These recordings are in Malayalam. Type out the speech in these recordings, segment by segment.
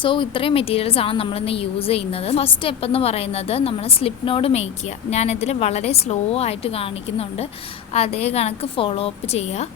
സോ ഇത്രയും മെറ്റീരിയൽസാണ് നമ്മളിന്ന് യൂസ് ചെയ്യുന്നത്. ഫസ്റ്റ് സ്റ്റെപ്പ് എന്ന് പറയുന്നത് നമ്മൾ സ്ലിപ്പ് നോഡ് മേക്ക് ചെയ്യുക. ഞാനിതിൽ വളരെ സ്ലോ ആയിട്ട് കാണിക്കുന്നുണ്ട്, അതേ കണക്ക് ഫോളോ അപ്പ് ചെയ്യുക.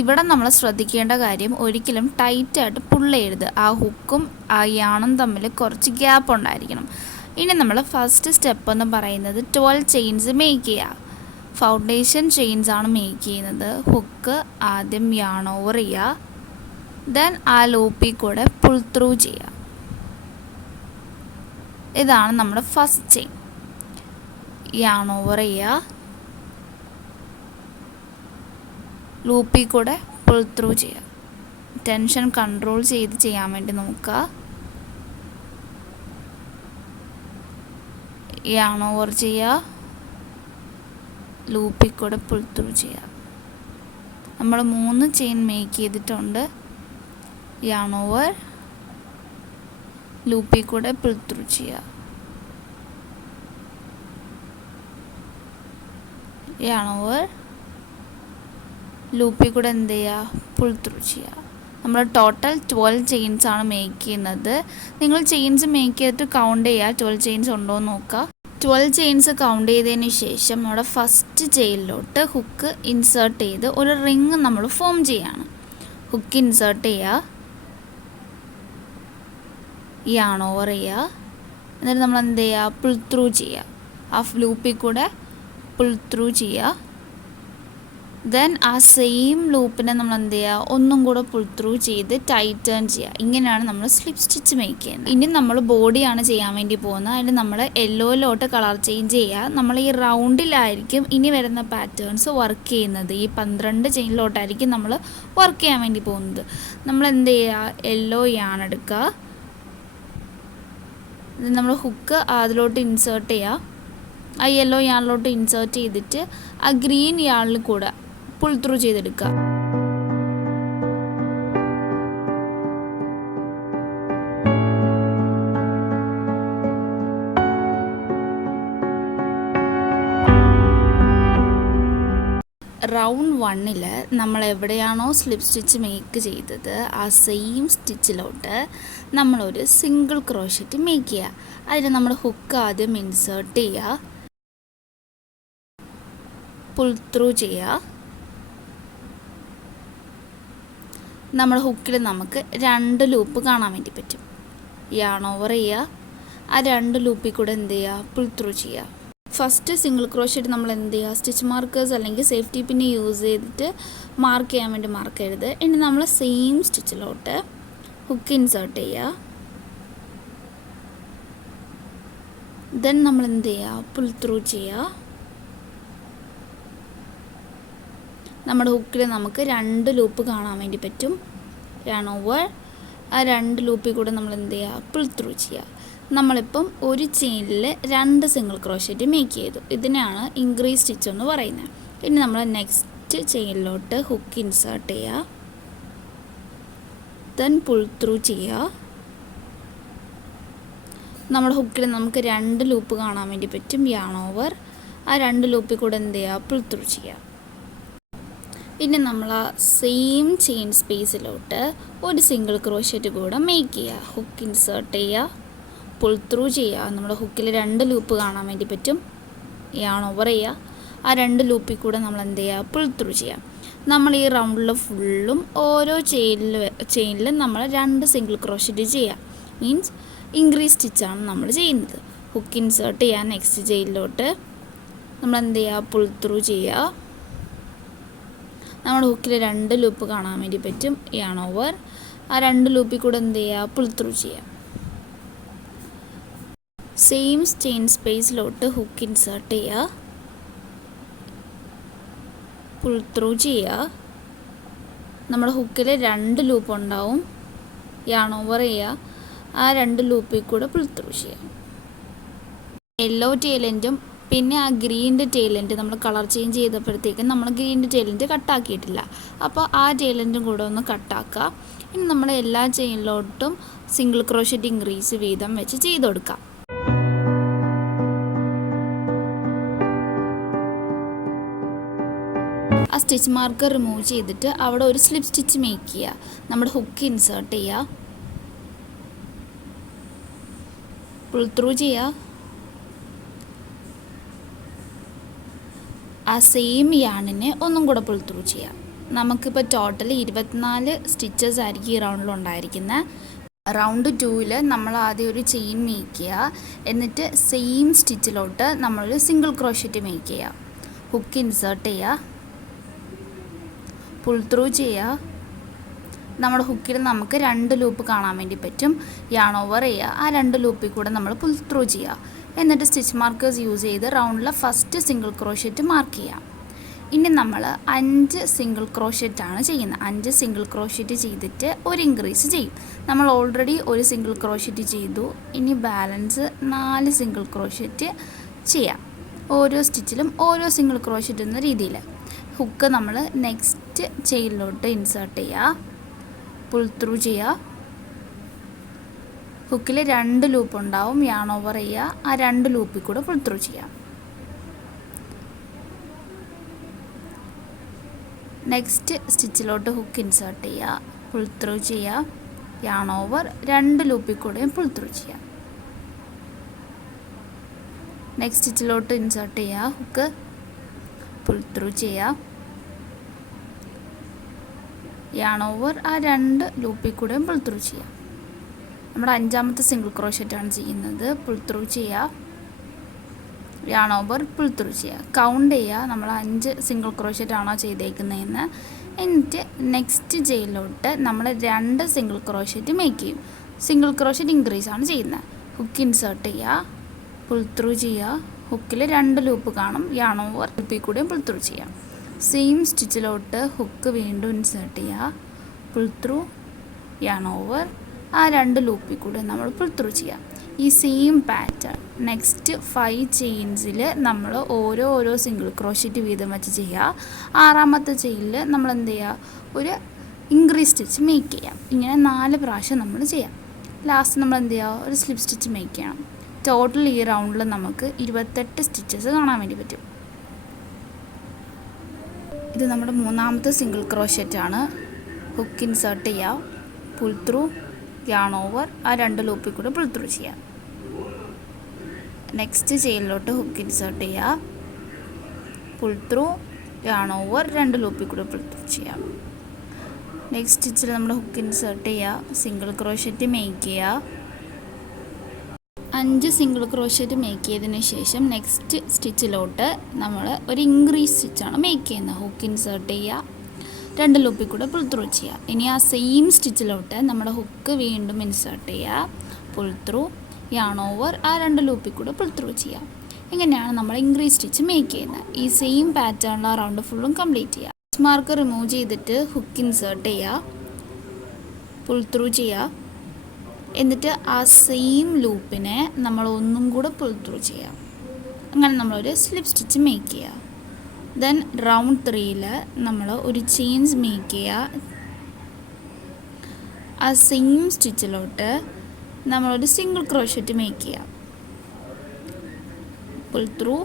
ഇവിടെ നമ്മൾ ശ്രദ്ധിക്കേണ്ട കാര്യം, ഒരിക്കലും ടൈറ്റായിട്ട് പുള്ള് ചെയ്യരുത്. ആ ഹുക്കും ആ യാണും തമ്മിൽ കുറച്ച് ഗ്യാപ്പ് ഉണ്ടായിരിക്കണം. ഇനി നമ്മൾ ഫസ്റ്റ് സ്റ്റെപ്പ് എന്ന് പറയുന്നത് 12 ചെയിൻസ് മേക്ക് ചെയ്യുക. ഫൗണ്ടേഷൻ ചെയിൻസ് ആണ് മേക്ക് ചെയ്യുന്നത്. ഹുക്ക് ആദ്യം യാൺ ഓവർ ചെയ്യുക, ദെൻ ആ ലൂപ്പിൽ കൂടെ പുൾ ത്രൂ ചെയ്യുക. ഇതാണ് നമ്മുടെ ഫസ്റ്റ് ചെയിൻ. യാൺ ഓവർ ചെയ്യുക, ലൂപ്പിൽ കൂടെ പുൾ ത്രൂ ചെയ്യുക. ടെൻഷൻ കൺട്രോൾ ചെയ്ത് ചെയ്യാൻ വേണ്ടി നോക്കുക. യാൺ ഓവർ ചെയ്യുക, ലൂപ്പിൽ കൂടെ പുൾ ത്രൂ ചെയ്യുക. നമ്മൾ 3 ചെയിൻ മേക്ക് ചെയ്തിട്ടുണ്ട്. യാൺ ഓവർ, ലൂപ്പിൽ കൂടെ പുൾ ത്രൂ ചെയ്യുക. യാൺ ഓവർ, ലൂപ്പിൽ കൂടെ എന്ത് ചെയ്യുക, പുൾ ത്രൂ ചെയ്യുക. നമ്മൾ ടോട്ടൽ 12 ചെയിൻസ് ആണ് മേക്ക് ചെയ്യുന്നത്. നിങ്ങൾ ചെയിൻസ് മേക്ക് ചെയ്തിട്ട് കൗണ്ട് ചെയ്യുക, 12 ചെയിൻസ് ഉണ്ടോ എന്ന് നോക്കുക. 12 ചെയിൻസ് കൗണ്ട് ചെയ്തതിന് ശേഷം നമ്മുടെ ഫസ്റ്റ് ചെയിനിലോട്ട് ഹുക്ക് ഇൻസേർട്ട് ചെയ്ത് ഒരു റിങ് നമ്മൾ ഫോം ചെയ്യുകയാണ്. ഹുക്ക് ഇൻസേർട്ട് ചെയ്യുക, യാൺ ഓവർ ചെയ്യുക, എന്നിട്ട് നമ്മൾ എന്ത് ചെയ്യുക, പുൾ ത്രൂ ചെയ്യുക. ആ ലൂപ്പിൽ കൂടെ പുൾ ത്രൂ ചെയ്യുക. ദെൻ ആ സെയിം ലൂപ്പിനെ നമ്മൾ എന്ത് ചെയ്യുക, ഒന്നും കൂടെ പുൾ ത്രൂ ചെയ്ത് ടൈറ്റേൺ ചെയ്യുക. ഇങ്ങനെയാണ് നമ്മൾ സ്ലിപ്പ് സ്റ്റിച്ച് മേക്ക് ചെയ്യുന്നത്. ഇനി നമ്മൾ ബോഡിയാണ് ചെയ്യാൻ വേണ്ടി പോകുന്നത്. അതിന് നമ്മൾ യെല്ലോയിലോട്ട് കളർ ചേഞ്ച് ചെയ്യുക. നമ്മൾ ഈ റൗണ്ടിലായിരിക്കും ഇനി വരുന്ന പാറ്റേൺസ് വർക്ക് ചെയ്യുന്നത്. ഈ 12 ചെയിനിലോട്ടായിരിക്കും നമ്മൾ വർക്ക് ചെയ്യാൻ വേണ്ടി പോകുന്നത്. നമ്മൾ എന്ത് ചെയ്യുക, യെല്ലോ യാൺ എടുക്കുക, നമ്മൾ ഹുക്ക് അതിലോട്ട് ഇൻസേർട്ട് ചെയ്യുക. ആ യെല്ലോ യാണിലോട്ട് ഇൻസേർട്ട് ചെയ്തിട്ട് ആ ഗ്രീൻ യാണിൽ കൂടെ പുൾ ത്രൂ ചെയ്തെടുക്കുക. റൗണ്ട് 1 നമ്മൾ എവിടെയാണോ സ്ലിപ്പ് സ്റ്റിച്ച് മേക്ക് ചെയ്തത് ആ സെയിം സ്റ്റിച്ചിലോട്ട് നമ്മളൊരു സിംഗിൾ ക്രോഷറ്റ് മേക്ക് ചെയ്യുക. അതിന് നമ്മൾ ഹുക്ക് ആദ്യം ഇൻസേർട്ട് ചെയ്യുക, പുൾ ത്രൂ ചെയ്യുക. നമ്മുടെ ഹുക്കിൽ നമുക്ക് 2 ലൂപ്പ് കാണാൻ വേണ്ടി പറ്റും. യാൺ ഓവർ ചെയ്യുക, ആ 2 ലൂപ്പിൽ കൂടെ എന്ത് ചെയ്യുക, പുൾ ത്രൂ ചെയ്യുക. ഫസ്റ്റ് സിംഗിൾ ക്രോഷറ്റ് നമ്മൾ എന്ത് ചെയ്യുക, സ്റ്റിച്ച് മാർക്കേഴ്സ് അല്ലെങ്കിൽ സേഫ്റ്റി പിന്ന് യൂസ് ചെയ്തിട്ട് മാർക്ക് ചെയ്യാൻ വേണ്ടി മാർക്ക് ചെയ്യരുത്. ഇനി നമ്മൾ സെയിം സ്റ്റിച്ചിലോട്ട് ഹുക്ക് ഇൻസേർട്ട് ചെയ്യുക, ദെൻ നമ്മൾ എന്ത് ചെയ്യുക, പുൾ ത്രൂ ചെയ്യുക. നമ്മുടെ ഹുക്കിൽ നമുക്ക് 2 ലൂപ്പ് കാണാൻ വേണ്ടി പറ്റും. യാൺ ഓവർ, ആ 2 ലൂപ്പിൽ കൂടെ നമ്മൾ എന്ത് ചെയ്യുക, പുൾ ത്രൂ ചെയ്യുക. നമ്മളിപ്പം ഒരു ചെയിനിൽ 2 സിംഗിൾ ക്രോഷറ്റ് മേക്ക് ചെയ്തു. ഇതിനാണ് ഇൻക്രീസ് സ്റ്റിച്ച് എന്ന് പറയുന്നത്. ഇനി നമ്മൾ നെക്സ്റ്റ് ചെയിനിലോട്ട് ഹുക്ക് ഇൻസേർട്ട് ചെയ്യുക, ദെൻ പുൾ ത്രൂ ചെയ്യുക. നമ്മുടെ ഹുക്കിൽ നമുക്ക് 2 ലൂപ്പ് കാണാൻ വേണ്ടി പറ്റും. യാൺ ഓവർ, ആ 2 ലൂപ്പിൽ കൂടെ എന്ത് ചെയ്യുക, പുൾ ത്രൂ ചെയ്യുക. ഇനി നമ്മൾ ആ സെയിം ചെയിൻ സ്പേസിലോട്ട് ഒരു സിംഗിൾ ക്രോഷറ്റ് കൂടെ മേക്ക് ചെയ്യുക. ഹുക്ക് ഇൻസേർട്ട് ചെയ്യുക, പുൾ ത്രൂ ചെയ്യുക. നമ്മുടെ ഹുക്കിൽ 2 ലൂപ്പ് കാണാൻ വേണ്ടി പറ്റും. യാൺ ഓവർ ചെയ്യുക, ആ 2 ലൂപ്പിൽ കൂടെ നമ്മൾ എന്ത് ചെയ്യുക, പുൾ ത്രൂ ചെയ്യുക. നമ്മൾ ഈ റൗണ്ടിൽ ഫുള്ളും ഓരോ ചെയിനിലും നമ്മൾ 2 സിംഗിൾ ക്രോഷറ്റ് ചെയ്യുക. മീൻസ് ഇൻക്രീസ് സ്റ്റിച്ചാണ് നമ്മൾ ചെയ്യുന്നത്. ഹുക്ക് ഇൻസേർട്ട് ചെയ്യുക, നെക്സ്റ്റ് ചെയിനിലോട്ട് നമ്മൾ എന്ത് ചെയ്യുക, പുൾ ത്രൂ ചെയ്യുക. നമ്മുടെ ഹുക്കിൽ 2 ലൂപ്പ് കാണാൻ വേണ്ടി പറ്റും. യാൺ ഓവർ, ആ 2 ലൂപ്പിൽ കൂടെ എന്ത് ചെയ്യുക, പുൾ ത്രൂ ചെയ്യുക. സെയിം ചെയിൻ സ്പേസിലോട്ട് ഹുക്ക് ഇൻസേർട്ട് ചെയ്യുക, പുൾ ത്രൂ ചെയ്യുക. നമ്മുടെ ഹുക്കിൽ 2 ലൂപ്പ് ഉണ്ടാവും. യാൺ ഓവർ ചെയ്യുക, ആ 2 ലൂപ്പിൽ കൂടെ പുൾ ത്രൂ ചെയ്യുക. യെല്ലോ ടേലെൻറ്റും പിന്നെ ആ ഗ്രീൻ്റെ ടൈലൻറ്റ് നമ്മൾ കളർ ചേഞ്ച് ചെയ്തപ്പോഴത്തേക്കും നമ്മൾ ഗ്രീൻ്റെ ടൈലൻറ്റ് കട്ടാക്കിയിട്ടില്ല. അപ്പോൾ ആ ടൈലൻറ്റും കൂടെ ഒന്ന് കട്ടാക്കുക. ഇനി നമ്മൾ എല്ലാ ചെയിനിലോട്ടും സിംഗിൾ ക്രോഷറ്റ് ഇൻക്രീസ് വീതം വെച്ച് ചെയ്ത് കൊടുക്കാം. ആ സ്റ്റിച്ച് മാർക്ക് റിമൂവ് ചെയ്തിട്ട് അവിടെ ഒരു സ്ലിപ്പ് സ്റ്റിച്ച് മേക്ക് ചെയ്യുക. നമ്മുടെ ഹുക്ക് ഇൻസേർട്ട് ചെയ്യുക, പുൾ ത്രൂ ചെയ്യുക. ആ സെയിം യാണിനെ ഒന്നും കൂടെ പുൾ ത്രൂ ചെയ്യാം. നമുക്കിപ്പോൾ ടോട്ടൽ 24 സ്റ്റിച്ചസ് ആയിരിക്കും ഈ റൗണ്ടിൽ ഉണ്ടായിരിക്കുന്നത്. റൗണ്ട് 2-ൽ നമ്മൾ ആദ്യം ഒരു ചെയിൻ മേക്ക് ചെയ്യുക. എന്നിട്ട് സെയിം സ്റ്റിച്ചിലോട്ട് നമ്മളൊരു സിംഗിൾ ക്രോഷറ്റ് മേക്ക് ചെയ്യുക. ഹുക്ക് ഇൻസേർട്ട് ചെയ്യുക, പുൾ ത്രൂ ചെയ്യുക. നമ്മുടെ ഹുക്കിൽ നമുക്ക് 2 ലൂപ്പ് കാണാൻ വേണ്ടി പറ്റും. യാൺ ഓവർ ചെയ്യുക. ആ 2 ലൂപ്പിൽ കൂടെ നമ്മൾ പുൾ ത്രൂ ചെയ്യുക. എന്നിട്ട് സ്റ്റിച്ച് മാർക്കേഴ്സ് യൂസ് ചെയ്ത് റൗണ്ടിലെ ഫസ്റ്റ് സിംഗിൾ ക്രോഷറ്റ് മാർക്ക് ചെയ്യാം. ഇനി നമ്മൾ 5 സിംഗിൾ ക്രോഷറ്റാണ് ചെയ്യുന്നത്. 5 സിംഗിൾ ക്രോഷറ്റ് ചെയ്തിട്ട് ഒരു ഇൻക്രീസ് ചെയ്യും. നമ്മൾ ഓൾറെഡി ഒരു സിംഗിൾ ക്രോഷറ്റ് ചെയ്തു. ഇനി ബാലൻസ് 4 സിംഗിൾ ക്രോഷറ്റ് ചെയ്യാം. ഓരോ സ്റ്റിച്ചിലും ഓരോ സിംഗിൾ ക്രോഷറ്റ് എന്ന രീതിയിൽ. ഹുക്ക് നമ്മൾ നെക്സ്റ്റ് ചെയിനിലോട്ട് ഇൻസേർട്ട് ചെയ്യുക, പുൾ ത്രൂ ചെയ്യുക. ഹുക്കിൽ 2 ലൂപ്പ് ഉണ്ടാവും. യാൺ ഓവർ ചെയ്യുക. ആ 2 ലൂപ്പിൽ കൂടെ പുൾ ത്രൂ ചെയ്യാം. നെക്സ്റ്റ് സ്റ്റിച്ചിലോട്ട് ഹുക്ക് ഇൻസേർട്ട് ചെയ്യുക, പുൾ ത്രൂ ചെയ്യുക. യാൺ ഓവർ 2 ലൂപ്പിൽ കൂടെയും പുൾ ത്രൂ ചെയ്യാം. നെക്സ്റ്റ് സ്റ്റിച്ചിലോട്ട് ഇൻസേർട്ട് ചെയ്യുക, ഹുക്ക് പുൾ ത്രൂ ചെയ്യുക. യാൺ ഓവർ ആ 2 ലൂപ്പിൽ കൂടെയും പുൾ ത്രൂ ചെയ്യാം. നമ്മുടെ 5ാമത്തെ സിംഗിൾ ക്രോഷറ്റാണ് ചെയ്യുന്നത്. പുൾ ത്രൂ ചെയ്യുക, യാൺ ഓവർ, പുൾ ത്രൂ ചെയ്യുക. കൗണ്ട് ചെയ്യുക നമ്മൾ 5 സിംഗിൾ ക്രോഷറ്റാണോ ചെയ്തേക്കുന്നതെന്ന്. എന്നിട്ട് നെക്സ്റ്റ് ചെയിനിലോട്ട് നമ്മൾ 2 സിംഗിൾ ക്രോഷറ്റ് മേക്ക് ചെയ്യും. സിംഗിൾ ക്രോഷറ്റ് ഇൻക്രീസ് ആണ് ചെയ്യുന്നത്. ഹുക്ക് ഇൻസേർട്ട് ചെയ്യുക, പുൾ ത്രൂ ചെയ്യുക. ഹുക്കിൽ 2 ലൂപ്പ് കാണും. യാൺ ഓവർ ലൂപ്പിൽ കൂടെയും പുൾ ത്രൂ ചെയ്യാം. സെയിം സ്റ്റിച്ചിലോട്ട് ഹുക്ക് വീണ്ടും ഇൻസേർട്ട് ചെയ്യുക, പുൾ ത്രൂ, യാൺ ഓവർ. ആ 2 ലൂപ്പിൽ കൂടെ നമ്മൾ പുൾ ത്രൂ ചെയ്യാം. ഈ സെയിം പാറ്റേൺ നെക്സ്റ്റ് 5 ചെയിൻസിൽ നമ്മൾ ഓരോ സിംഗിൾ ക്രോഷറ്റ് വീതം വെച്ച് ചെയ്യുക. 6ാമത്തെ ചെയിനിൽ നമ്മൾ എന്ത് ചെയ്യുക, ഒരു ഇൻക്രീസ് സ്റ്റിച്ച് മേക്ക് ചെയ്യാം. ഇങ്ങനെ 4 പ്രാവശ്യം നമ്മൾ ചെയ്യാം. ലാസ്റ്റ് നമ്മൾ എന്ത് ചെയ്യുക, ഒരു സ്ലിപ്പ് സ്റ്റിച്ച് മേക്ക് ചെയ്യണം. ടോട്ടൽ ഈ റൗണ്ടിൽ നമുക്ക് 28 സ്റ്റിച്ചസ് കാണാൻ വേണ്ടി പറ്റും. ഇത് നമ്മുടെ 3ാമത്തെ സിംഗിൾ ക്രോഷറ്റാണ്. ഹുക്ക് ഇൻസേർട്ട് ചെയ്യുക, പുൾ ത്രൂ, യാൺ ഓവർ. ആ 2 ലൂപ്പിൽ കൂടെ പുൾ ത്രൂ ചെയ്യാം. നെക്സ്റ്റ് ചെയിനിലോട്ട് ഹുക്ക് ഇൻസേർട്ട് ചെയ്യുക, പുൾ ത്രൂ, യാൺ ഓവർ. 2 ലൂപ്പിൽ കൂടെ പുൾ ത്രൂ ചെയ്യാം. നെക്സ്റ്റ് സ്റ്റിച്ചിൽ നമ്മൾ ഹുക്ക് ഇൻസേർട്ട് ചെയ്യുക, സിംഗിൾ ക്രോഷറ്റ് മേക്ക് ചെയ്യുക. 5 സിംഗിൾ ക്രോഷറ്റ് മേക്ക് ചെയ്തതിന് ശേഷം നെക്സ്റ്റ് സ്റ്റിച്ചിലോട്ട് നമ്മൾ ഒരു ഇൻക്രീസ് സ്റ്റിച്ചാണ് മേക്ക് ചെയ്യുന്നത്. ഹുക്ക് ഇൻസേർട്ട് ചെയ്യുക, 2 ലൂപ്പിൽ കൂടെ പുൾ ത്രൂ ചെയ്യുക. ഇനി ആ സെയിം സ്റ്റിച്ചിലോട്ട് നമ്മുടെ ഹുക്ക് വീണ്ടും ഇൻസേർട്ട് ചെയ്യുക, പുൾ ത്രൂ, യാൺ ഓവർ. ആ 2 ലൂപ്പിൽ കൂടെ പുൾ ത്രൂ ചെയ്യുക. ഇങ്ങനെയാണ് നമ്മൾ ഇൻക്രീസ് സ്റ്റിച്ച് മേക്ക് ചെയ്യുന്നത്. ഈ സെയിം പാറ്റേണിൽ ആ റൗണ്ട് ഫുള്ളും കംപ്ലീറ്റ് ചെയ്യുക. സ്റ്റിച്ച് മാർക്ക് റിമൂവ് ചെയ്തിട്ട് ഹുക്ക് ഇൻസേർട്ട് ചെയ്യുക, പുൾ ത്രൂ ചെയ്യുക. എന്നിട്ട് ആ സെയിം ലൂപ്പിനെ നമ്മൾ ഒന്നും കൂടെ പുൾ ത്രൂ ചെയ്യാം. അങ്ങനെ നമ്മളൊരു സ്ലിപ്പ് സ്റ്റിച്ച് മേക്ക് ചെയ്യുക. ദെൻ റൗണ്ട് 3-ൽ നമ്മൾ ഒരു ചെയിൻസ് മേക്ക് ചെയ്യുക. ആ സെയിം സ്റ്റിച്ചിലോട്ട് നമ്മളൊരു സിംഗിൾ ക്രോഷറ്റ് മേക്ക് ചെയ്യുക, പുൾ ത്രൂ.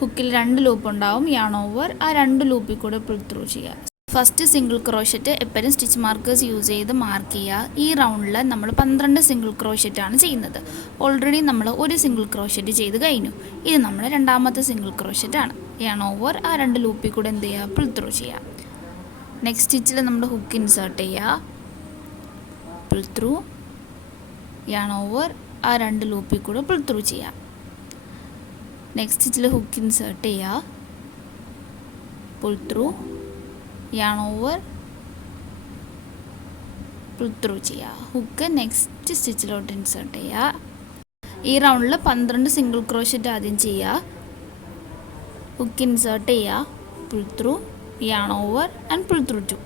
ഹുക്കിൽ 2 ലൂപ്പ് ഉണ്ടാവും. Yarn over. ആ 2 ലൂപ്പിൽ കൂടെ പുൾ ത്രൂ ചെയ്യുക. ഫസ്റ്റ് സിംഗിൾ ക്രോഷറ്റ് എപ്പോഴും സ്റ്റിച്ച് മാർക്കേഴ്സ് യൂസ് ചെയ്ത് മാർക്ക് ചെയ്യുക. ഈ റൗണ്ടിൽ നമ്മൾ 12 സിംഗിൾ ക്രോഷറ്റാണ് ചെയ്യുന്നത്. ഓൾറെഡി നമ്മൾ ഒരു സിംഗിൾ ക്രോഷറ്റ് ചെയ്ത് കഴിഞ്ഞു. ഇത് നമ്മൾ 2ാമത്തെ സിംഗിൾ ക്രോഷറ്റാണ്. Yarn over. ആ 2 ലൂപ്പിൽ കൂടെ എന്ത് ചെയ്യുക, പുൾ ത്രൂ ചെയ്യുക. നെക്സ്റ്റ് സ്റ്റിച്ചിൽ നമ്മൾ ഹുക്ക് ഇൻസേർട്ട് ചെയ്യുക, പുൾ ത്രൂ, യാൺ ഓവർ. ആ 2 ലൂപ്പിൽ കൂടെ പുൾ ത്രൂ ചെയ്യുക. നെക്സ്റ്റ് സ്റ്റിച്ചിൽ ഹുക്ക് ഇൻസേർട്ട് ചെയ്യുക, pull through, yarn over, pull through ചെയ്യുക. ഹുക്ക് നെക്സ്റ്റ് സ്റ്റിച്ചിലോട്ട് ഇൻസേർട്ട് ചെയ്യുക. ഈ റൗണ്ടിൽ 12 സിംഗിൾ ക്രോഷറ്റ് ആദ്യം ചെയ്യുക. ഹുക്ക് ഇൻസേർട്ട് ചെയ്യുക, pull through, yarn over and pull through 2.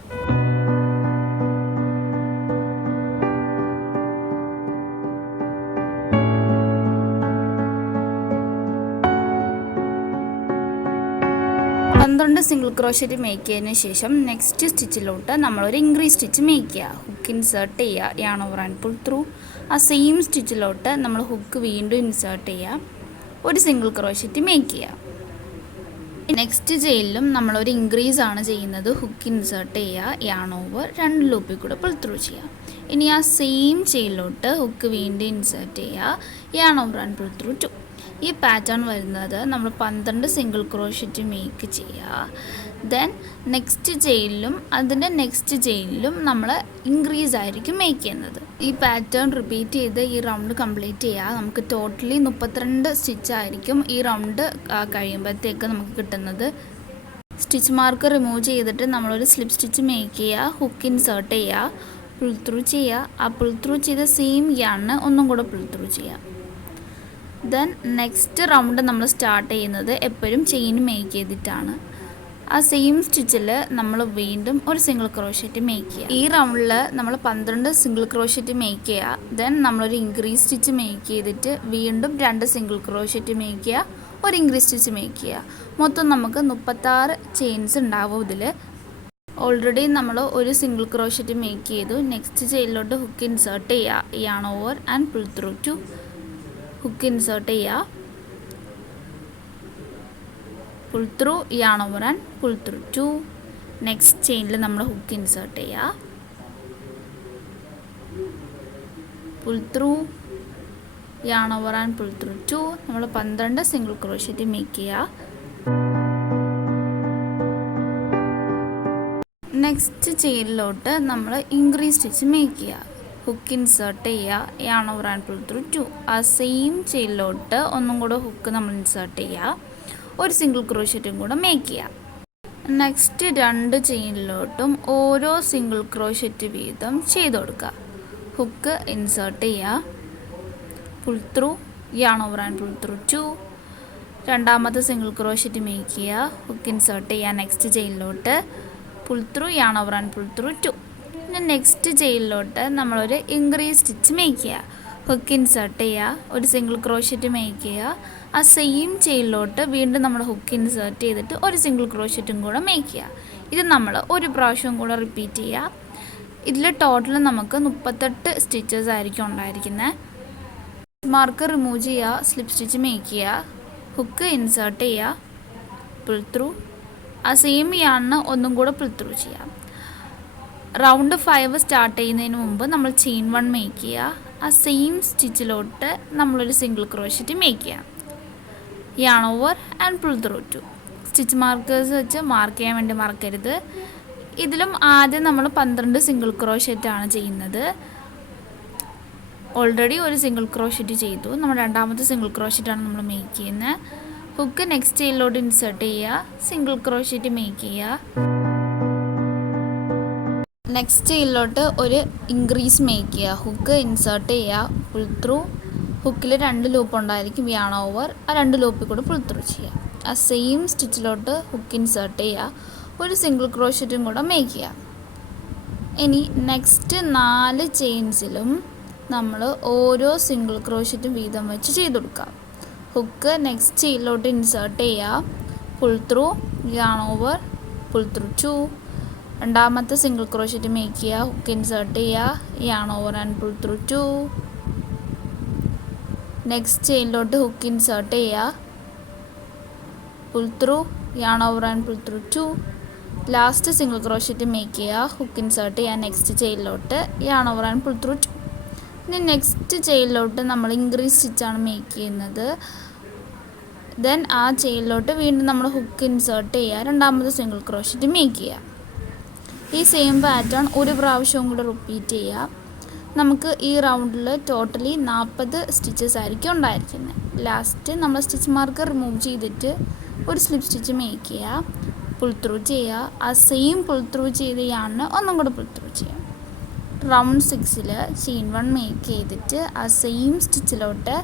12 single crochet make ചെയ്തതിന് ശേഷം നെക്സ്റ്റ് സ്റ്റിച്ചിലോട്ട് നമ്മളൊരു ഇൻക്രീസ് സ്റ്റിച്ച് മേക്ക് ചെയ്യുക. ഹുക്ക് ഇൻസേർട്ട് ചെയ്യുക, yarn over and pull through. ആ സെയിം സ്റ്റിച്ചിലോട്ട് നമ്മൾ ഹുക്ക് വീണ്ടും ഇൻസേർട്ട് ചെയ്യുക, ഒരു സിംഗിൾ ക്രോഷറ്റ് മേക്ക് ചെയ്യുക. നെക്സ്റ്റ് ചെയിനിലും നമ്മളൊരു ഇൻക്രീസ് ആണ് ചെയ്യുന്നത്. ഹുക്ക് ഇൻസേർട്ട് ചെയ്യുക, യാൺ ഓവർ, 2 ലൂപ്പിൽ കൂടെ പുൾ ത്രൂ ചെയ്യുക. ഇനി ആ സെയിം ചെയിനിലോട്ട് ഹുക്ക് വീണ്ടും ഇൻസേർട്ട് ചെയ്യുക, yarn over and pull through 2. ഈ പാറ്റേൺ വരുന്നത് നമ്മൾ 12 സിംഗിൾ ക്രോഷറ്റ് മേക്ക് ചെയ്യുക. ദെൻ നെക്സ്റ്റ് ചെയിനിലും അതിൻ്റെ നെക്സ്റ്റ് ചെയിനിലും നമ്മൾ ഇൻക്രീസ് ആയിരിക്കും മേക്ക് ചെയ്യുന്നത്. ഈ പാറ്റേൺ റിപ്പീറ്റ് ചെയ്ത് ഈ റൗണ്ട് കംപ്ലീറ്റ് ചെയ്യുക. നമുക്ക് ടോട്ടലി 32 സ്റ്റിച്ചായിരിക്കും ഈ റൗണ്ട് കഴിയുമ്പോഴത്തേക്ക് നമുക്ക് കിട്ടുന്നത്. സ്റ്റിച്ച് മാർക്ക് റിമൂവ് ചെയ്തിട്ട് നമ്മളൊരു സ്ലിപ്പ് സ്റ്റിച്ച് മേക്ക് ചെയ്യുക, ഹുക്ക് ഇൻസേർട്ട് ചെയ്യുക, പുൾ ത്രൂ ചെയ്യുക. ആ പുൾ ത്രൂ ചെയ്ത സെയിം യാണിന് ഒന്നും കൂടെ പുൾ ത്രൂ ചെയ്യുക. ദെൻ നെക്സ്റ്റ് റൗണ്ട് നമ്മൾ സ്റ്റാർട്ട് ചെയ്യുന്നത് എപ്പോഴും ചെയിൻ മേക്ക് ചെയ്തിട്ടാണ്. ആ സെയിം സ്റ്റിച്ചിൽ നമ്മൾ വീണ്ടും ഒരു സിംഗിൾ ക്രോഷറ്റ് മേക്ക് ചെയ്യുക. ഈ റൗണ്ടിൽ നമ്മൾ 12 സിംഗിൾ ക്രോഷറ്റ് മേക്ക് ചെയ്യുക. ദെൻ നമ്മളൊരു ഇൻക്രീസ് സ്റ്റിച്ച് മേക്ക് ചെയ്തിട്ട് വീണ്ടും 2 സിംഗിൾ ക്രോഷറ്റ് മേക്ക് ചെയ്യുക, ഒരു ഇൻക്രീസ് സ്റ്റിച്ച് മേക്ക് ചെയ്യുക. മൊത്തം നമുക്ക് 36 ചെയിൻസ് ഉണ്ടാവും ഇതിൽ. ഓൾറെഡി നമ്മൾ ഒരു സിംഗിൾ ക്രോഷറ്റ് മേക്ക് ചെയ്തു. നെക്സ്റ്റ് ചെയിനിലോട്ട് ഹുക്ക് ഇൻസേർട്ട് ചെയ്യുക, yarn over and pull through 2. Hook insert ചെയ്യുക, pull through, yarn over and pull through 2. Next ചെയിനിൽ നമ്മൾ ഹുക്ക് ഇൻസേർട്ട് ചെയ്യുക, pull through, yarn over and pull through 2. നമ്മൾ 12 സിംഗിൾ ക്രോഷറ്റ് മേക്ക് ചെയ്യുക. നെക്സ്റ്റ് ചെയിനിലോട്ട് നമ്മൾ ഇൻക്രീസ് സ്റ്റിച്ച് മേക്ക് ചെയ്യുക, ഹുക്ക് ഇൻസേർട്ട് ചെയ്യുക, yarn over and pull through 2. ആ സെയിം ചെയിനിലോട്ട് ഒന്നും കൂടെ ഹുക്ക് നമ്മൾ ഇൻസേർട്ട് ചെയ്യുക, ഒരു സിംഗിൾ ക്രോഷറ്റും കൂടെ മേക്ക് ചെയ്യുക. നെക്സ്റ്റ് 2 ചെയിനിലോട്ടും ഓരോ സിംഗിൾ ക്രോഷറ്റ് വീതം ചെയ്ത് കൊടുക്കുക. ഹുക്ക് ഇൻസേർട്ട് ചെയ്യുക, pull through, yarn over and pull through 2. രണ്ടാമത്തെ സിംഗിൾ ക്രോഷറ്റ് മേക്ക് ചെയ്യുക, ഹുക്ക് ഇൻസേർട്ട് ചെയ്യുക നെക്സ്റ്റ് ചെയിനിലോട്ട്, pull through, yarn over and pull through 2. പിന്നെ നെക്സ്റ്റ് ചെയിനിലോട്ട് നമ്മളൊരു ഇൻക്രീസ് സ്റ്റിച്ച് മേക്ക് ചെയ്യുക, ഹുക്ക് ഇൻസേർട്ട് ചെയ്യുക, ഒരു സിംഗിൾ ക്രോഷറ്റ് മേക്ക് ചെയ്യുക. ആ സെയിം ചെയിനിലോട്ട് വീണ്ടും നമ്മൾ ഹുക്ക് ഇൻസേർട്ട് ചെയ്തിട്ട് ഒരു സിംഗിൾ ക്രോഷറ്റും കൂടെ മേക്ക് ചെയ്യുക. ഇത് നമ്മൾ ഒരു പ്രാവശ്യവും കൂടെ റിപ്പീറ്റ് ചെയ്യുക. ഇതിൽ ടോട്ടൽ നമുക്ക് 38 സ്റ്റിച്ചസ് ആയിരിക്കും ഉണ്ടായിരിക്കുന്നത്. മാർക്ക് റിമൂവ് ചെയ്യുക, സ്ലിപ്പ് സ്റ്റിച്ച് മേക്ക് ചെയ്യുക, ഹുക്ക് ഇൻസേർട്ട് ചെയ്യുക, പുൾ ത്രൂ. ആ സെയിം യാണിന് ഒന്നും കൂടെ പുൾ ത്രൂ ചെയ്യാം. റൗണ്ട് 5 സ്റ്റാർട്ട് ചെയ്യുന്നതിന് മുമ്പ് നമ്മൾ ചെയിൻ 1 മേക്ക് ചെയ്യുക. ആ സെയിം സ്റ്റിച്ചിലോട്ട് നമ്മളൊരു സിംഗിൾ ക്രോഷറ്റ് മേക്ക് ചെയ്യാം, yarn over and pull through 2. Stitch markers വെച്ച് മാർക്ക് ചെയ്യാൻ വേണ്ടി മറക്കരുത്. ഇതിലും ആദ്യം നമ്മൾ 12 സിംഗിൾ ക്രോഷറ്റാണ് ചെയ്യുന്നത്. ഓൾറെഡി ഒരു സിംഗിൾ ക്രോഷറ്റ് ചെയ്തു. നമ്മൾ രണ്ടാമത്തെ സിംഗിൾ ക്രോഷറ്റാണ് നമ്മൾ മേക്ക് ചെയ്യുന്നത്. ഹുക്ക് നെക്സ്റ്റ് ചെയിനിലോട്ട് ഇൻസേർട്ട് ചെയ്യുക, സിംഗിൾ ക്രോഷറ്റ് മേക്ക് ചെയ്യുക. നെക്സ്റ്റ് ചെയിനിലോട്ട് ഒരു ഇൻക്രീസ് മേക്ക് ചെയ്യുക, ഹുക്ക് ഇൻസേർട്ട് ചെയ്യുക, പുൾ ത്രൂ. ഹുക്കിൽ 2 ലൂപ്പ് ഉണ്ടായിരിക്കും, യാൺ ഓവർ, ആ 2 ലൂപ്പിൽ കൂടെ പുൾ ത്രൂ ചെയ്യുക. ആ സെയിം സ്റ്റിച്ചിലോട്ട് ഹുക്ക് ഇൻസേർട്ട് ചെയ്യുക, ഒരു സിംഗിൾ ക്രോഷറ്റും കൂടെ മേക്ക് ചെയ്യുക. ഇനി നെക്സ്റ്റ് 4 ചെയിൻസിലും നമ്മൾ ഓരോ സിംഗിൾ ക്രോഷറ്റും വീതം വെച്ച് ചെയ്ത് കൊടുക്കുക. ഹുക്ക് നെക്സ്റ്റ് ചെയിനിലോട്ട് ഇൻസേർട്ട് ചെയ്യുക, pull through, yarn over, pull through 2. രണ്ടാമത്തെ സിംഗിൾ ക്രോഷറ്റ് മേക്ക് ചെയ്യുക, ഹുക്ക് ഇൻസേർട്ട് ചെയ്യുക, yarn over and pull through 2. Next ചെയിനിലോട്ട് ഹുക്ക് ഇൻസേർട്ട് ചെയ്യുക, pull through, yarn over and pull through 2. Last single crochet make ചെയ്യുക, ഹുക്ക് ഇൻസേർട്ട് ചെയ്യുക നെക്സ്റ്റ് ചെയിനിലോട്ട്, yarn over and pull through 2. ഇനി നെക്സ്റ്റ് ചെയിനിലോട്ട് നമ്മൾ ഇൻക്രീസ് സ്റ്റിച്ചാണ് മേക്ക് ചെയ്യുന്നത്. ദെൻ ആ ചെയിനിലോട്ട് വീണ്ടും നമ്മൾ ഹുക്ക് ഇൻസേർട്ട് ചെയ്യുക, രണ്ടാമത്തെ സിംഗിൾ ക്രോഷറ്റ് മേക്ക് ചെയ്യുക. ഈ സെയിം പാറ്റേൺ ഒരു പ്രാവശ്യവും കൂടെ റിപ്പീറ്റ് ചെയ്യുക. നമുക്ക് ഈ റൗണ്ടിൽ ടോട്ടലി 40 സ്റ്റിച്ചസ് ആയിരിക്കും ഉണ്ടായിരിക്കുന്നത്. ലാസ്റ്റ് നമ്മൾ സ്റ്റിച്ച് മാർക്ക് റിമൂവ് ചെയ്തിട്ട് ഒരു സ്ലിപ്പ് സ്റ്റിച്ച് മേക്ക് ചെയ്യുക, പുൾ ത്രൂ ചെയ്യുക. ആ സെയിം പുൾ ത്രൂ ചെയ്ത് യാണിന് ഒന്നും കൂടെ പുൾ ത്രൂ ചെയ്യുക. റൗണ്ട് 6ൽ ചെയിൻ 1 മേക്ക് ചെയ്തിട്ട് ആ സെയിം സ്റ്റിച്ചിലോട്ട്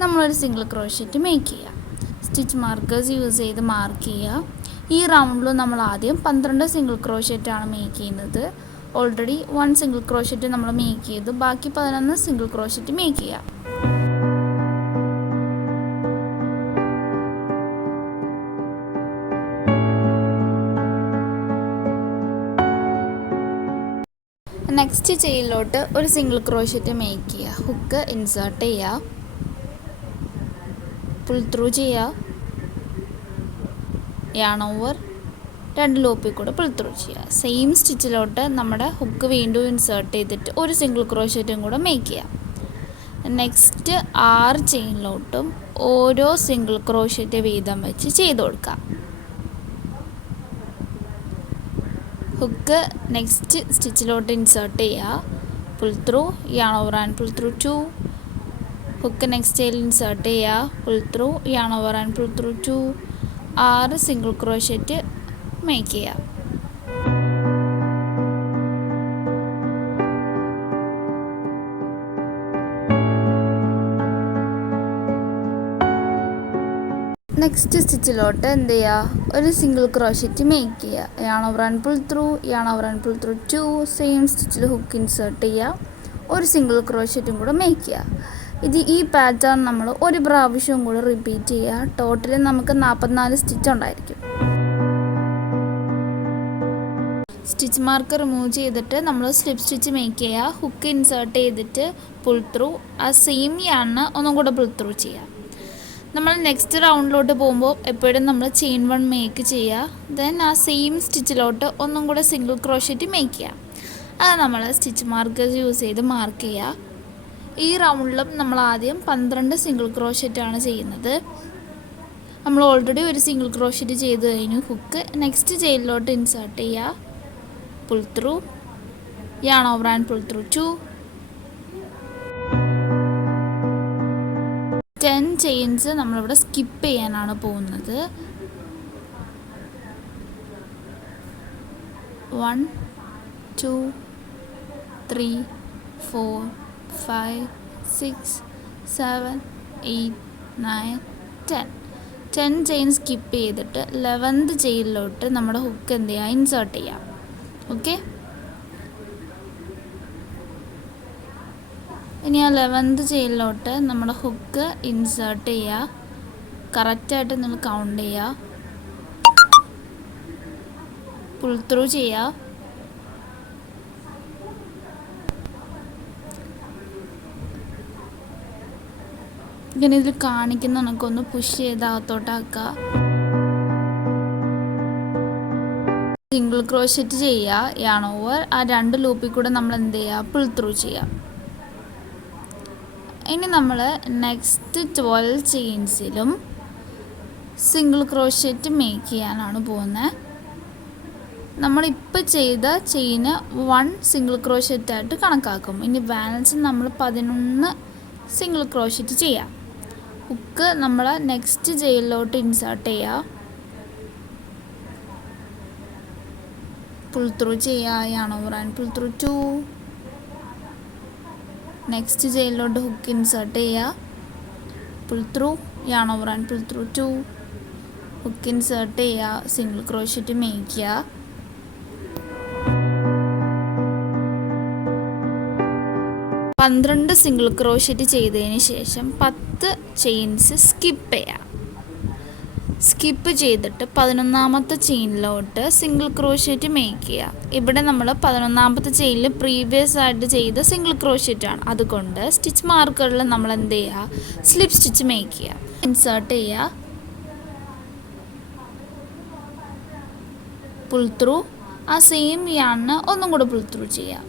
നമ്മളൊരു സിംഗിൾ ക്രോഷറ്റ് മേക്ക് ചെയ്യുക. സ്റ്റിച്ച് മാർക്കേഴ്സ് യൂസ് ചെയ്ത് മാർക്ക് ചെയ്യുക. ഈ റൗണ്ടിൽ നമ്മൾ ആദ്യം 12 സിംഗിൾ ക്രോഷറ്റാണ് മേക്ക് ചെയ്യുന്നത്. ഓൾറെഡി 1 സിംഗിൾ ക്രോഷറ്റ് നമ്മൾ മേക്ക് ചെയ്തു, ബാക്കി 11 സിംഗിൾ ക്രോഷറ്റ് മേക്ക് ചെയ്യുക. നെക്സ്റ്റ് ചെയിനിലോട്ട് ഒരു സിംഗിൾ ക്രോഷറ്റ് മേക്ക് ചെയ്യുക. ഹുക്ക് ഇൻസേർട്ട് ചെയ്യുക, പുൾ ത്രൂ ചെയ്യുക, യാൺ ഓവർ, 2 ലൂപ്പിൽ കൂടെ പുൾ ത്രൂ ചെയ്യുക. സെയിം സ്റ്റിച്ചിലോട്ട് നമ്മുടെ ഹുക്ക് വീണ്ടും ഇൻസേർട്ട് ചെയ്തിട്ട് ഒരു സിംഗിൾ ക്രോഷറ്റും കൂടെ മേക്ക് ചെയ്യുക. നെക്സ്റ്റ് 6 ചെയിനിലോട്ടും ഓരോ സിംഗിൾ ക്രോഷറ്റ് വീതം വെച്ച് ചെയ്ത് കൊടുക്കുക. ഹുക്ക് നെക്സ്റ്റ് സ്റ്റിച്ചിലോട്ട് ഇൻസേർട്ട് ചെയ്യുക, pull through, yarn over and pull through 2. Hook next ചെയിനിൽ ഇൻസേർട്ട് ചെയ്യുക, pull through, yarn over and pull through 2. 6 single crochet make ചെയ്യുക. നെക്സ്റ്റ് സ്റ്റിച്ചിലോട്ട് എന്ത് ചെയ്യുക, ഒരു സിംഗിൾ ക്രോഷറ്റ് മേക്ക് ചെയ്യുക. Yarn over and pull through, yarn over and pull through 2. Same സ്റ്റിച്ചിൽ ഹുക്ക് ഇൻസേർട്ട് ചെയ്യുക, ഒരു സിംഗിൾ ക്രോഷറ്റും കൂടെ മേക്ക് ചെയ്യുക. ഈ പാറ്റേൺ നമ്മൾ ഒരു പ്രാവശ്യവും കൂടെ റിപ്പീറ്റ് ചെയ്യുക. ടോട്ടൽ നമുക്ക് 44 സ്റ്റിച്ച് ഉണ്ടായിരിക്കും. സ്റ്റിച്ച് മാർക്ക് റിമൂവ് ചെയ്തിട്ട് നമ്മൾ സ്ലിപ്പ് സ്റ്റിച്ച് മേക്ക് ചെയ്യുക. ഹുക്ക് ഇൻസേർട്ട് ചെയ്തിട്ട് പുൾ ത്രൂ, ആ സെയിം യാണിന് ഒന്നും കൂടെ പുൾ ത്രൂ ചെയ്യുക. നമ്മൾ നെക്സ്റ്റ് റൗണ്ടിലോട്ട് പോകുമ്പോൾ എപ്പോഴും നമ്മൾ ചെയിൻ 1 മേക്ക് ചെയ്യുക. ദെൻ ആ സെയിം സ്റ്റിച്ചിലോട്ട് ഒന്നും കൂടെ സിംഗിൾ ക്രോഷറ്റ് മേക്ക് ചെയ്യുക. അത് നമ്മൾ സ്റ്റിച്ച് മാർക്കേഴ്സ് യൂസ് ചെയ്ത് മാർക്ക് ചെയ്യുക. ഈ റൗണ്ടിലും നമ്മൾ ആദ്യം 12 സിംഗിൾ ക്രോഷറ്റാണ് ചെയ്യുന്നത്. നമ്മൾ ഓൾറെഡി ഒരു സിംഗിൾ ക്രോഷറ്റ് ചെയ്ത് കഴിഞ്ഞു. ഹുക്ക് നെക്സ്റ്റ് ചെയിനിലോട്ട് ഇൻസേർട്ട് ചെയ്യുക, pull through, yarn over and pull through 2. 10 chains നമ്മളിവിടെ സ്കിപ്പ് ചെയ്യാനാണ് പോകുന്നത്. 1 2 3 4 5 6 7 8 9 10 ചെയിൻ സ്കിപ്പ് ചെയ്തിട്ട് 11th ചെയിനിലോട്ട് നമ്മുടെ ഹുക്ക് എന്ത് ചെയ്യുക, ഇൻസേർട്ട് ചെയ്യാം. ഓക്കെ, ഇനി ആ 11th ചെയിനിലോട്ട് നമ്മുടെ ഹുക്ക് ഇൻസേർട്ട് ചെയ്യുക. കറക്റ്റായിട്ട് നിങ്ങൾ കൗണ്ട് ചെയ്യുക, പുൾ ത്രൂ ചെയ്യുക. ഇങ്ങനെ ഇതിൽ കാണിക്കുന്ന കണക്കൊന്ന് പുഷ് ചെയ്ത് അകത്തോട്ടാക്കുക. സിംഗിൾ ക്രോഷറ്റ് ചെയ്യുക, യാൺ ഓവർ, ആ 2 ലൂപ്പിൽ കൂടെ നമ്മൾ എന്ത് ചെയ്യുക, പുൾ ത്രൂ ചെയ്യുക. ഇനി നമ്മൾ നെക്സ്റ്റ് 12 ചെയിൻസിലും സിംഗിൾ ക്രോഷറ്റ് മേക്ക് ചെയ്യാനാണ് പോകുന്നത്. നമ്മളിപ്പോൾ ചെയ്ത ചെയിന് 1 സിംഗിൾ ക്രോഷറ്റായിട്ട് കണക്കാക്കും. ഇനി ബാലൻസ് നമ്മൾ 11 സിംഗിൾ ക്രോഷറ്റ് ചെയ്യാം. ഹുക്ക് നമ്മൾ നെക്സ്റ്റ് ചെയിനിലോട്ട് ഇൻസേർട്ട് ചെയ്യുക, പുൾ ത്രൂ ചെയ്യുക, yarn over and pull through 2. Next ചെയിനിലോട്ട് ഹുക്ക് ഇൻസേർട്ട് ചെയ്യുക, pull through, yarn over and pull through 2. Hook insert ചെയ്യുക, സിംഗിൾ ക്രോഷറ്റ് മേക്ക് ചെയ്യുക. പന്ത്രണ്ട് സിംഗിൾ ക്രോഷറ്റ് ചെയ്തതിന് ശേഷം 10 ചെയിൻസ് സ്കിപ്പ് ചെയ്യുക. സ്കിപ്പ് ചെയ്തിട്ട് 11ാമത്തെ ചെയിനിലോട്ട് സിംഗിൾ ക്രോഷറ്റ് മേക്ക് ചെയ്യുക. ഇവിടെ നമ്മൾ 11ാമത്തെ ചെയിനിൽ പ്രീവിയസ് ആയിട്ട് ചെയ്ത സിംഗിൾ ക്രോഷറ്റാണ്. അതുകൊണ്ട് സ്റ്റിച്ച് മാർക്കറിൽ നമ്മൾ എന്ത് ചെയ്യുക, സ്ലിപ്പ് സ്റ്റിച്ച് മേക്ക് ചെയ്യുക. ഇൻസേർട്ട് ചെയ്യുക, പുൾ ത്രൂ, ആ സെയിം യാണിന് ഒന്നും കൂടെ പുൾ ത്രൂ ചെയ്യുക.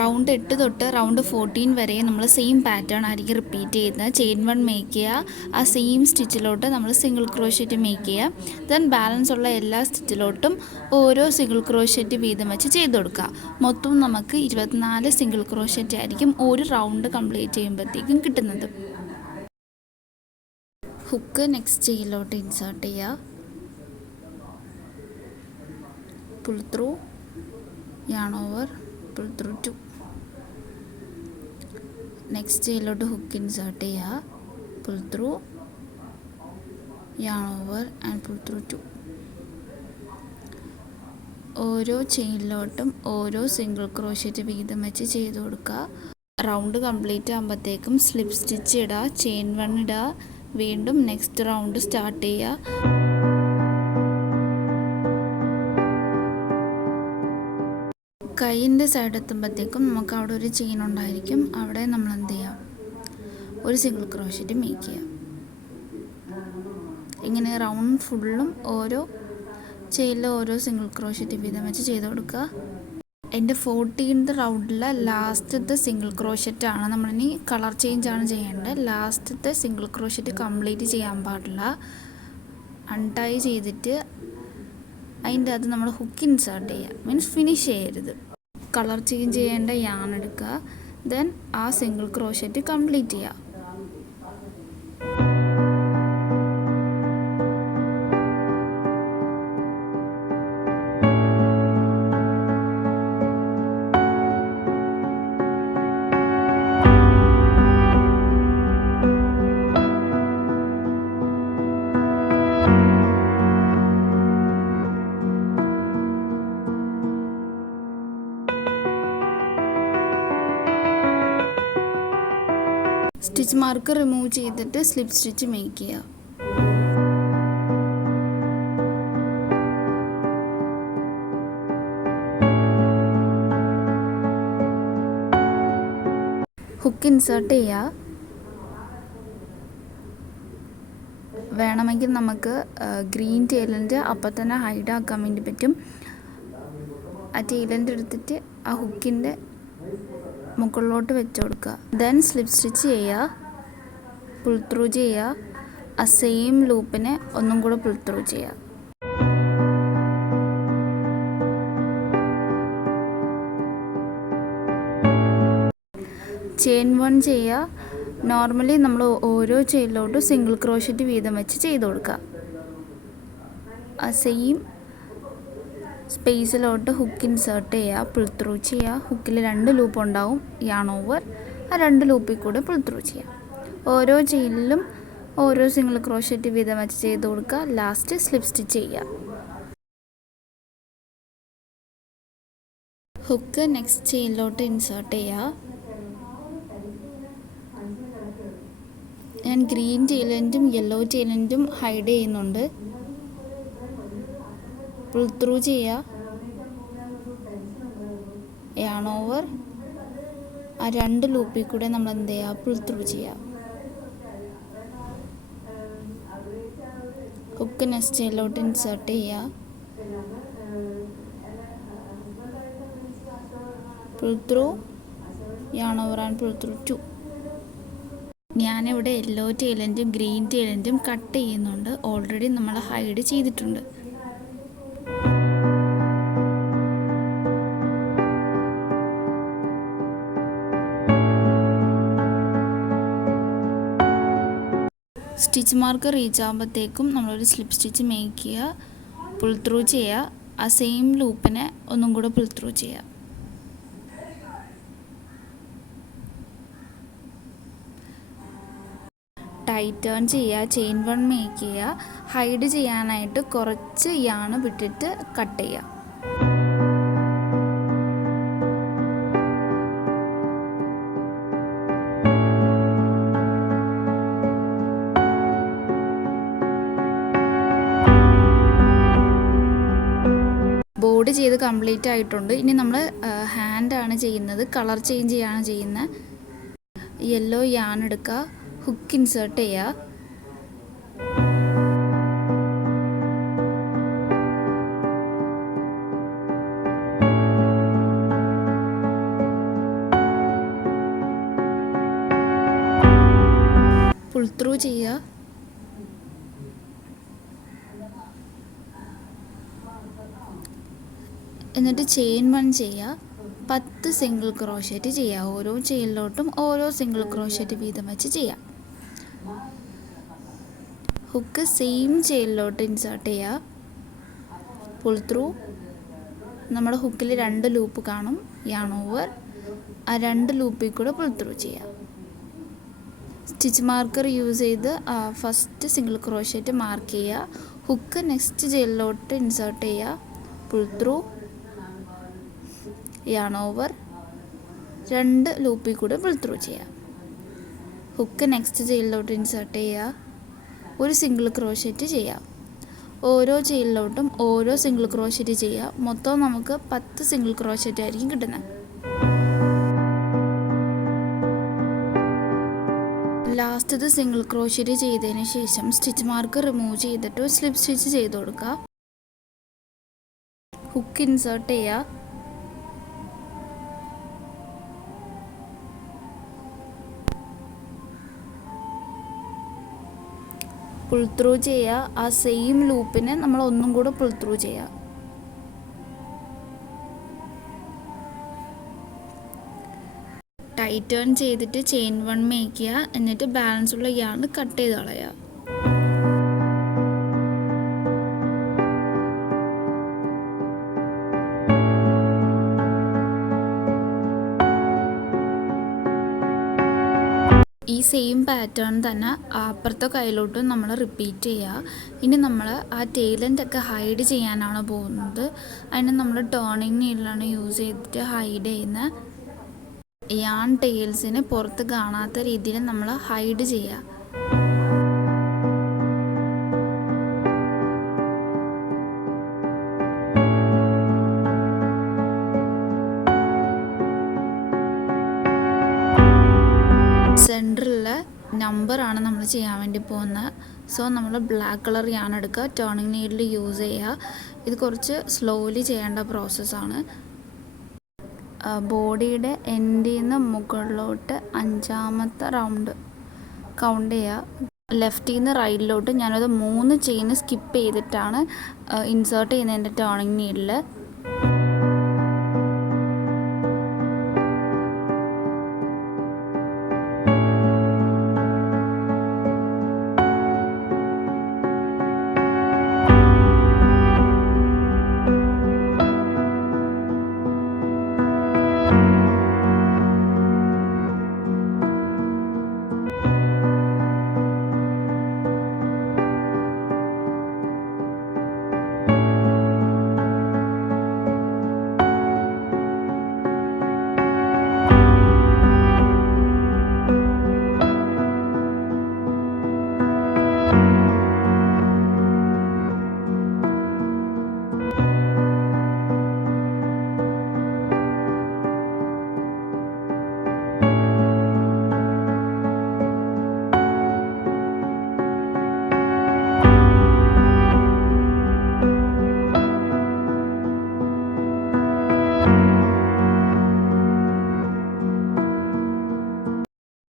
റൗണ്ട് 8 തൊട്ട് റൗണ്ട് 14 വരെ നമ്മൾ സെയിം പാറ്റേൺ ആയിരിക്കും റിപ്പീറ്റ് ചെയ്യുന്നത്. ചെയിൻ 1 മേക്ക് ചെയ്യുക, ആ സെയിം സ്റ്റിച്ചിലോട്ട് നമ്മൾ സിംഗിൾ ക്രോഷറ്റ് മേക്ക് ചെയ്യുക. ദെൻ ബാലൻസ് ഉള്ള എല്ലാ സ്റ്റിച്ചിലോട്ടും ഓരോ സിംഗിൾ ക്രോഷറ്റ് വീതം വെച്ച് ചെയ്ത് കൊടുക്കുക. മൊത്തം നമുക്ക് 24 സിംഗിൾ ക്രോഷറ്റ് ആയിരിക്കും ഒരു റൗണ്ട് കംപ്ലീറ്റ് ചെയ്യുമ്പോഴത്തേക്കും കിട്ടുന്നത്. ഹുക്ക് നെക്സ്റ്റ് ചെയിനിലോട്ട് ഇൻസേർട്ട് ചെയ്യുക, pull through, yarn over, pull through 2. Next ചെയിനിലോട്ട് ഹുക്ക് ഇൻസേർട്ട് ചെയ്യുക, pull through, yarn over and pull through 2. ഓരോ ചെയിനിലോട്ടും ഓരോ സിംഗിൾ ക്രോഷറ്റ് വീതം വെച്ച് ചെയ്ത് കൊടുക്കുക. റൗണ്ട് കംപ്ലീറ്റ് ആകുമ്പോഴത്തേക്കും സ്ലിപ്പ് സ്റ്റിച്ച് ഇടുക, ചെയിൻ 1 ഇടുക, വീണ്ടും നെക്സ്റ്റ് റൗണ്ട് സ്റ്റാർട്ട് ചെയ്യുക. കൈയിൻ്റെ സൈഡ് എത്തുമ്പോഴത്തേക്കും നമുക്ക് അവിടെ ഒരു ചെയിൻ ഉണ്ടായിരിക്കും. അവിടെ നമ്മൾ എന്ത് ചെയ്യുക, ഒരു സിംഗിൾ ക്രോഷറ്റ് മേക്ക് ചെയ്യുക. ഇങ്ങനെ റൗണ്ട് ഫുള്ളും ഓരോ ചെയിനിൽ ഓരോ സിംഗിൾ ക്രോഷറ്റ് വീതം വെച്ച് ചെയ്ത് കൊടുക്കുക. എൻ്റെ 14th റൗണ്ടിലെ ലാസ്റ്റത്തെ സിംഗിൾ ക്രോഷറ്റാണ്. നമ്മളിനി കളർ ചേഞ്ചാണ് ചെയ്യേണ്ടത്. ലാസ്റ്റത്തെ സിംഗിൾ ക്രോഷറ്റ് കംപ്ലീറ്റ് ചെയ്യാൻ പാടില്ല. അൺടൈ ചെയ്തിട്ട് അതിൻ്റെ അത് നമ്മൾ ഹുക്ക് ഇൻസേർട്ട് ചെയ്യുക, മീൻസ് ഫിനിഷ് ചെയ്യരുത്. കളർ ചേഞ്ച് ചെയ്യേണ്ട യാൺ എടുക്കുക, ദെൻ ആ സിംഗിൾ ക്രോഷറ്റ് കംപ്ലീറ്റ് ചെയ്യുക. സ്റ്റിച്ച് മാർക്ക് റിമൂവ് ചെയ്തിട്ട് സ്ലിപ്പ് സ്റ്റിച്ച് മേക്ക് ചെയ്യുക. ഹുക്ക് ഇൻസേർട്ട് ചെയ്യുക. വേണമെങ്കിൽ നമുക്ക് ഗ്രീൻ ടൈലൻ്റ് അപ്പം തന്നെ ഹൈഡ് ആക്കാൻ വേണ്ടി പറ്റും. ആ ടൈലൻ്റ് എടുത്തിട്ട് ആ ഹുക്കിൻ്റെ മുകളിലോട്ട് വെച്ച് കൊടുക്കുക. ദെൻ സ്ലിപ്പ് സ്റ്റിച്ച് ചെയ്യുക, പുൾ ത്രൂ ചെയ്യുക. ആ സെയിം ലൂപ്പിനെ ഒന്നും കൂടെ പുൾ ത്രൂ ചെയ്യുക. ചെയിൻ 1 ചെയ്യുക. നോർമലി നമ്മൾ ഓരോ ചെയിനിലോട്ടും സിംഗിൾ ക്രോഷറ്റ് വീതം വെച്ച് ചെയ്ത് കൊടുക്കുക. ആ സെയിം സ്പേസിലോട്ട് ഹുക്ക് ഇൻസേർട്ട് ചെയ്യുക, പുൾ ത്രൂ ചെയ്യുക. ഹുക്കിൽ 2 ലൂപ്പ് ഉണ്ടാവും, യാൺ ഓവർ. ആ 2 ലൂപ്പിൽ കൂടെ പുൾ ത്രൂ ചെയ്യുക. ഓരോ ചെയിനിലും ഓരോ സിംഗിൾ ക്രോഷറ്റ് വീതം വെച്ച് ചെയ്ത് കൊടുക്കുക. ലാസ്റ്റ് സ്ലിപ്പ് സ്റ്റിച്ച് ചെയ്യുക. ഹുക്ക് നെക്സ്റ്റ് ചെയിനിലോട്ട് ഇൻസേർട്ട് ചെയ്യുക. ഞാൻ ഗ്രീൻ ടൈലൻറ്റും യെല്ലോ ടൈലൻറ്റും ഹൈഡ് ചെയ്യുന്നുണ്ട്. പുൾ ത്രൂ ചെയ്യുക, യാൺ ഓവർ. ആ 2 ലൂപ്പിൽ കൂടെ നമ്മൾ എന്ത് ചെയ്യുക, പുൾ ത്രൂ ചെയ്യുക. ഹുക്ക് നെക്സ്റ്റ് ചെയിനിലോട്ട് ഇൻസേർട്ട് ചെയ്യുക, pull through, yarn over and pull through 2. ഞാനിവിടെ യെല്ലോ ടൈലൻറ്റും ഗ്രീൻ ടൈലൻറ്റും കട്ട് ചെയ്യുന്നുണ്ട്. ഓൾറെഡി നമ്മൾ ഹൈഡ് ചെയ്തിട്ടുണ്ട്. സ്റ്റിച്ച് മാർക്ക് റീച്ച് ആകുമ്പോഴത്തേക്കും നമ്മളൊരു സ്ലിപ്പ് സ്റ്റിച്ച് മേക്ക് ചെയ്യുക, പുൾ ത്രൂ ചെയ്യുക. ആ സെയിം ലൂപ്പിനെ ഒന്നും കൂടെ പുൾ ത്രൂ ചെയ്യുക. ടൈറ്റ് ടേൺ ചെയ്യുക, ചെയിൻ 1 മേക്ക് ചെയ്യുക. ഹൈഡ് ചെയ്യാനായിട്ട് കുറച്ച് യാൺ വിട്ടിട്ട് കട്ട് ചെയ്യുക. ബോഡി ചെയ്ത് കംപ്ലീറ്റ് ആയിട്ടുണ്ട്. ഇനി നമ്മൾ ഹാൻഡാണ് ചെയ്യുന്നത്, കളർ ചേഞ്ച് ചെയ്യാണ് ചെയ്യുന്നത്. യെല്ലോ യാൺ എടുക്കുക, ഹുക്ക് ഇൻസേർട്ട് ചെയ്യുക. പുൾ ത്രൂ ചെയ്യുക. എന്നിട്ട് ചെയിൻ 1 ചെയ്യുക. 10 സിംഗിൾ ക്രോഷറ്റ് ചെയ്യുക. ഓരോ ചെയിനിലോട്ടും ഓരോ സിംഗിൾ ക്രോഷറ്റ് വീതം വെച്ച് ചെയ്യാം. ഹുക്ക് സെയിം ചെയിനിലോട്ട് ഇൻസേർട്ട് ചെയ്യുക, പുൾ ത്രൂ. നമ്മുടെ ഹുക്കിൽ 2 ലൂപ്പ് കാണും, യാൺ ഓവർ. ആ 2 ലൂപ്പിൽ കൂടെ പുൾ ത്രൂ ചെയ്യുക. സ്റ്റിച്ച് മാർക്കർ യൂസ് ചെയ്ത് ഫസ്റ്റ് സിംഗിൾ ക്രോഷറ്റ് മാർക്ക് ചെയ്യുക. ഹുക്ക് നെക്സ്റ്റ് ചെയിനിലോട്ട് ഇൻസേർട്ട് ചെയ്യുക, പുൾ ത്രൂ, യാൺ ഓവർ. 2 ലൂപ്പിൽ കൂടെ പുൾ ത്രൂ ചെയ്യാം. ഹുക്ക് നെക്സ്റ്റ് ചെയിനിലോട്ട് ഇൻസേർട്ട് ചെയ്യുക, ഒരു സിംഗിൾ ക്രോഷറ്റ് ചെയ്യാം. ഓരോ ചെയിനിലോട്ടും ഓരോ സിംഗിൾ ക്രോഷറ്റ് ചെയ്യുക. മൊത്തം നമുക്ക് 10 സിംഗിൾ ക്രോഷറ്റ് ആയിരിക്കും കിട്ടുന്നത്. ലാസ്റ്റത്തെ സിംഗിൾ ക്രോഷറ്റ് ചെയ്തതിന് ശേഷം സ്റ്റിച്ച് മാർക്ക് റിമൂവ് ചെയ്തിട്ട് സ്ലിപ്പ് സ്റ്റിച്ച് ചെയ്ത് കൊടുക്കുക. ഹുക്ക് ഇൻസേർട്ട് ചെയ്യുക, പുൾ ത്രൂ ചെയ്യുക. ആ സെയിം ലൂപ്പിന് നമ്മൾ ഒന്നും കൂടെ പുൾ ത്രൂ ചെയ്യുക. ടൈറ്റ് ടേൺ ചെയ്തിട്ട് ചെയിൻ 1 മേക്ക് ചെയ്യുക. എന്നിട്ട് ബാലൻസ് ഉള്ള യാർൺ കട്ട് ചെയ്ത് കളയുക. ഈ സെയിം പാറ്റേൺ തന്നെ അപ്പുറത്തെ കയ്യിലോട്ടും നമ്മൾ റിപ്പീറ്റ് ചെയ്യുക. ഇനി നമ്മൾ ആ ടെയിലൻ്റൊക്കെ ഹൈഡ് ചെയ്യാനാണ് പോകുന്നത്. അതിന് നമ്മൾ ടേണിങ് നീഡിലാണ് യൂസ് ചെയ്തിട്ട് ഹൈഡ് ചെയ്യുന്നത്. യാൺ ടെയിൽസിന് പുറത്ത് കാണാത്ത രീതിയിൽ നമ്മൾ ഹൈഡ് ചെയ്യുക. സെൻറ്ററിൽ നമ്പറാണ് നമ്മൾ ചെയ്യാൻ വേണ്ടി പോകുന്നത്. സോ നമ്മൾ ബ്ലാക്ക് കളർ യാൺ എടുക്കുക, ടേണിങ് നീഡിൽ യൂസ് ചെയ്യുക. ഇത് കുറച്ച് സ്ലോലി ചെയ്യേണ്ട പ്രോസസ്സാണ്. ബോഡിയുടെ എൻഡിൽ നിന്ന് മുകളിലോട്ട് 5ാമത്തെ റൗണ്ട് കൗണ്ട് ചെയ്യുക. ലെഫ്റ്റിൽ നിന്ന് റൈറ്റിലോട്ട് ഞാനത് 3 ചെയിൻ സ്കിപ്പ് ചെയ്തിട്ടാണ് ഇൻസേർട്ട് ചെയ്യുന്നത് എൻ്റെ ടേണിങ് നീഡിൽ.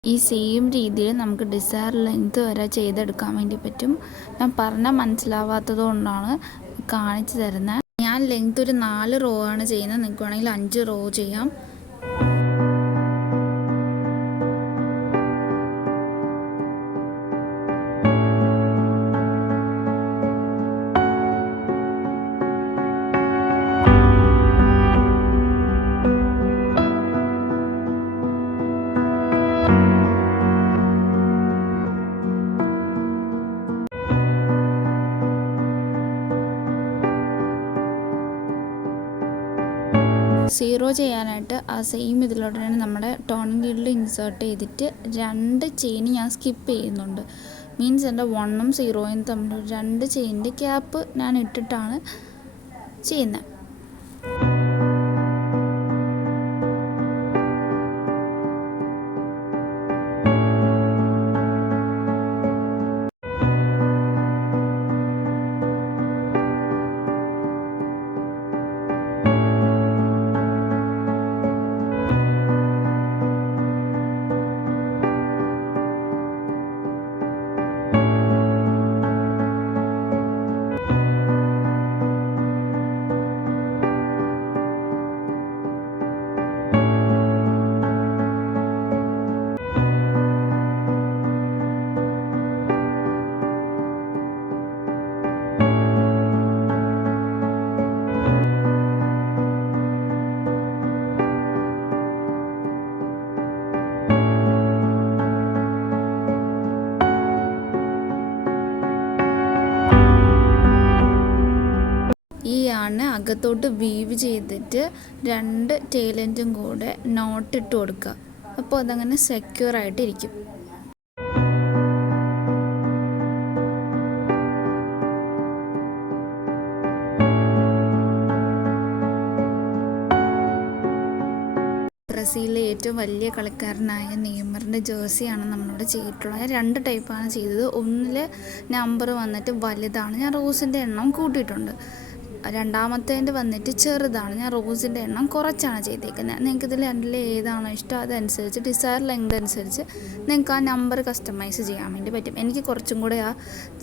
ഈ സെയിം രീതിയിൽ നമുക്ക് ഡിസയർ ലെങ്ത് വരെ ചെയ്തെടുക്കാൻ വേണ്ടി പറ്റും. ഞാൻ പറഞ്ഞാൽ മനസ്സിലാവാത്തത് കൊണ്ടാണ് കാണിച്ചു തരുന്നത്. ഞാൻ ലെങ്ത് ഒരു 4 റോ ആണ് ചെയ്യുന്നത്. നിങ്ങൾക്ക് വേണമെങ്കിൽ 5 റോ ചെയ്യാം. സീറോ ചെയ്യാനായിട്ട് ആ സെയിം ഇതിലോട്ട് തന്നെ നമ്മുടെ ടേണിങ് നീഡിൽ ഇൻസേർട്ട് ചെയ്തിട്ട് 2 ചെയിൻ ഞാൻ സ്കിപ്പ് ചെയ്യുന്നുണ്ട്. മീൻസ് എൻ്റെ 1ഉം 0യും തമ്മിൽ 2 ചെയിനിൻ്റെ ക്യാപ്പ് ഞാൻ ഇട്ടിട്ടാണ് ചെയ്യുന്നത്. ഈ യാണിനെ അകത്തോട്ട് വീവ് ചെയ്തിട്ട് 2 ടേലെൻറ്റും കൂടെ നോട്ടിട്ട് കൊടുക്കുക. അപ്പോൾ അതങ്ങനെ സെക്യൂർ ആയിട്ടിരിക്കും. ബ്രസീലിലെ ഏറ്റവും വലിയ കളിക്കാരനായ നെയ്മറിൻ്റെ ജേഴ്സിയാണ് നമ്മളിവിടെ ചെയ്തിട്ടുള്ളത്. 2 ടൈപ്പാണ് ചെയ്തത്. ഒന്നിൽ നമ്പർ വന്നിട്ട് വലുതാണ്, ഞാൻ റോസിൻ്റെ എണ്ണം കൂട്ടിയിട്ടുണ്ട്. രണ്ടാമത്തേൻ്റെ വന്നിട്ട് ചെറുതാണ്, ഞാൻ റോസിൻ്റെ എണ്ണം കുറച്ചാണ് ചെയ്തേക്കുന്നത്. നിങ്ങൾക്ക് ഇതിൽ രണ്ടിൽ ഏതാണോ ഇഷ്ടം അതനുസരിച്ച് ഡിസയർ ലെങ്ത് അനുസരിച്ച് നിങ്ങൾക്ക് ആ നമ്പർ കസ്റ്റമൈസ് ചെയ്യാൻ വേണ്ടി പറ്റും. എനിക്ക് കുറച്ചും കൂടെ ആ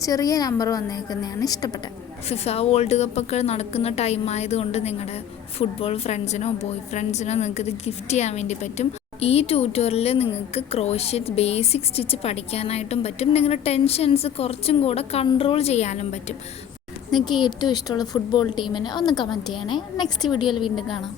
ചെറിയ നമ്പർ വന്നേക്കുന്നതാണ് ഇഷ്ടപ്പെട്ടത്. ഫിഫ വേൾഡ് കപ്പൊക്കെ നടക്കുന്ന ടൈം ആയതുകൊണ്ട് നിങ്ങളുടെ ഫുട്ബോൾ ഫ്രണ്ട്സിനോ ബോയ് ഫ്രണ്ട്സിനോ നിങ്ങൾക്കിത് ഗിഫ്റ്റ് ചെയ്യാൻ വേണ്ടി പറ്റും. ഈ ട്യൂട്ടോറിയലിൽ നിങ്ങൾക്ക് ക്രോഷ്യറ്റ് ബേസിക് സ്റ്റിച്ച് പഠിക്കാനായിട്ടും പറ്റും. നിങ്ങളുടെ ടെൻഷൻസ് കുറച്ചും കൂടെ കൺട്രോൾ ചെയ്യാനും പറ്റും. നിങ്ങൾക്ക് ഏറ്റവും ഇഷ്ടമുള്ള ഫുട്ബോൾ ടീമിനെ ഒന്ന് കമൻറ്റ് ചെയ്യണേ. നെക്സ്റ്റ് വീഡിയോയിൽ വീണ്ടും കാണാം.